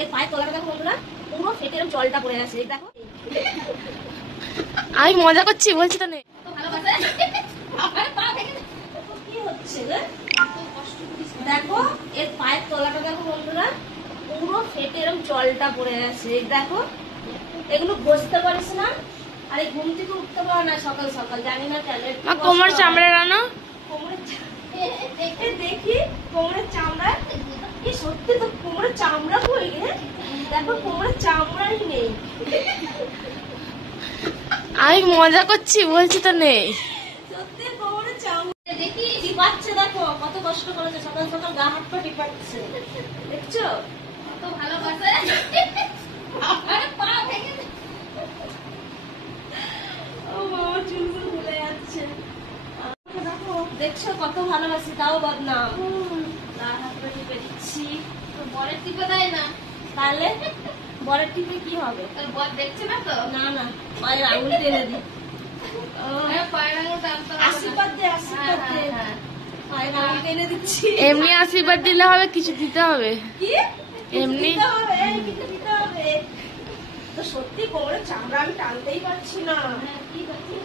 এর পায়ের তলাটা দেখো বন্ধুরা, পুরো ফেটে এরকম জলটা পড়ে আছে। দেখো আমি মজা করছি, বলছি তো নেই। কি হচ্ছে রে? দেখো এর পায়ের তলাটা দেখো বন্ধুরা, পুরো ফেটে এরকম জলটা পড়ে আছে। দেখো এগুলো বসতে পারিস না, আর এই ঘুম থেকে উঠতে পারো না সকাল সকাল, জানি না কেন। মা কোমর চামড়া রানো, কোমরের দেখি কোমরের চামড়া, কি সত্যি তো কোমরের চামড়া কই রে? দেখো কোমরের চামড়াই নেই। আমি মজা করছি, বলছি তো নেই। সত্যি কোমরের চামড়া দেখি টিপাচ্ছে। দেখো কত কষ্ট করেছে, সকাল সকাল গা হাত পা টিপাচ্ছে, দেখছো কত ভালোবাসে। পা ভেঙে ও বাবা, চুলগুলো ভুলে যাচ্ছে। দেখো দেখছো কত ভালোবাসি, তাও বদনাম। গা হাত পা টিপে দিচ্ছি। বরের টিপে দেয় না, তাহলে বরের টিপে কি হবে? তোর বর দেখছে না তো? না না, পায়ের আঙুল টেনে দি। পায়ের আঙুল টানতে হবে না। আশীর্বাদ দে, আশীর্বাদ দে। পায়ের আঙুল টেনে দিচ্ছি। এমনি আশীর্বাদ দিলে হবে, কিছু দিতে হবে? কি এমনি দিতে হবে? কিছু দিতে হবে তো। সত্যি কোমরের চামড়া আমি টানতেই পারছি না।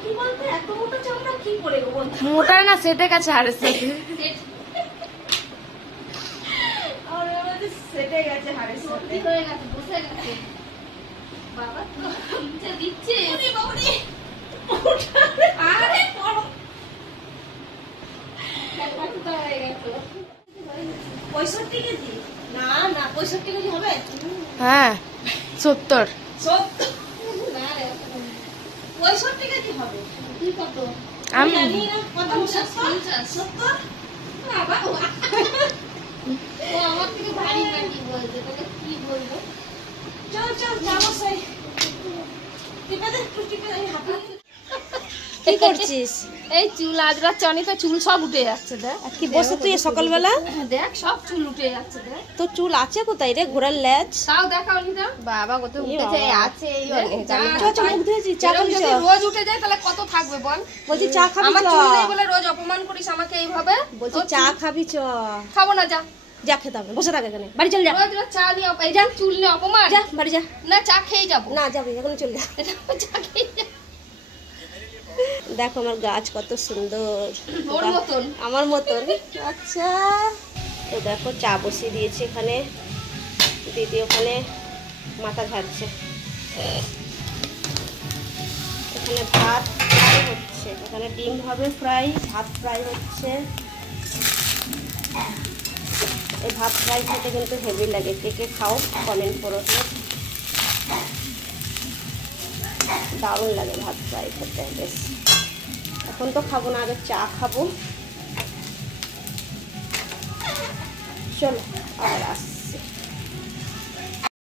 কি বলতে, এত মোটা চামড়া কি করে গো বন্ধু? মোটা না, সেটে গেছে হাড়ের সাথে। আমার মধ্যে সেটে গেছে হাড়ের সাথে। সত্যি হয়ে গেছে, বসে গেছে। বাবা তো নিচে দিচ্ছে। আরে বড় একটা হয়ে গেছে। 65 কেজি? না না, 65 কেজি হবে? হ্যাঁ 70। 70? না রে, 65 কেজি হবে। তুই কত? আমি জানি না কত। 50? 70? বাবা, ও আমার থেকে ভারী নাকি বলছে, তাহলে কি বলবো? চল চল যাবো। সেই টিপে দে, একটু টিপে দে, আমি হাতে কি করছিস? এই চুল আজরাচ্ছে, অনেকটা চুল সব উঠে যাচ্ছে। দেখ কি বসে তুই সকালবেলা? দেখ সব চুল উঠে যাচ্ছে। দেখ তো চুল আছে কোথায় রে, ঘোড়ার লেজ? তাও দেখাও নি তো। বাবা কত উঠেছে, আছে এই অনেক। যা, চল মুখ ধুয়েছি, চা এরকম খাবি? যদি রোজ উঠে যায় তাহলে কত থাকবে বল? বলছি চা খাবি? আমার চ চুল নেই বলে রোজ অপমান করিস আমাকে এইভাবে। বলছি চা খাবি? চ খাবো না, যা। যা, খেতে হবে, বসে থাক এখানে, বাড়ি চল যা। রোজ রোজ চা নিয়ে এই যা, চুল নিয়ে অপমান। যা বাড়ি যা। না, চা খেয়ে যাবো। না যাবি, এখন চল যা। চা খেয়ে যাবো। দেখো আমার গাছ কত সুন্দর। ওর মতন? আমার মতন? আচ্ছা। তো দেখো চা বসিয়ে দিয়েছি এখানে, দিদি ওখানে মাথা ঝাড়ছে। এখানে ভাত ফ্রাই হচ্ছে, এখানে ডিম হবে ফ্রাই, ভাত ফ্রাই হচ্ছে। এই ভাত ফ্রাই খেতে কিন্তু হেভি লাগে। কে কে খাও কমেন্ট করো। দারুণ লাগে ভাত ফ্রাই খেতে বেশ। এখন তো খাবো না, আগে চা খাবো। চলো আবার আসছি।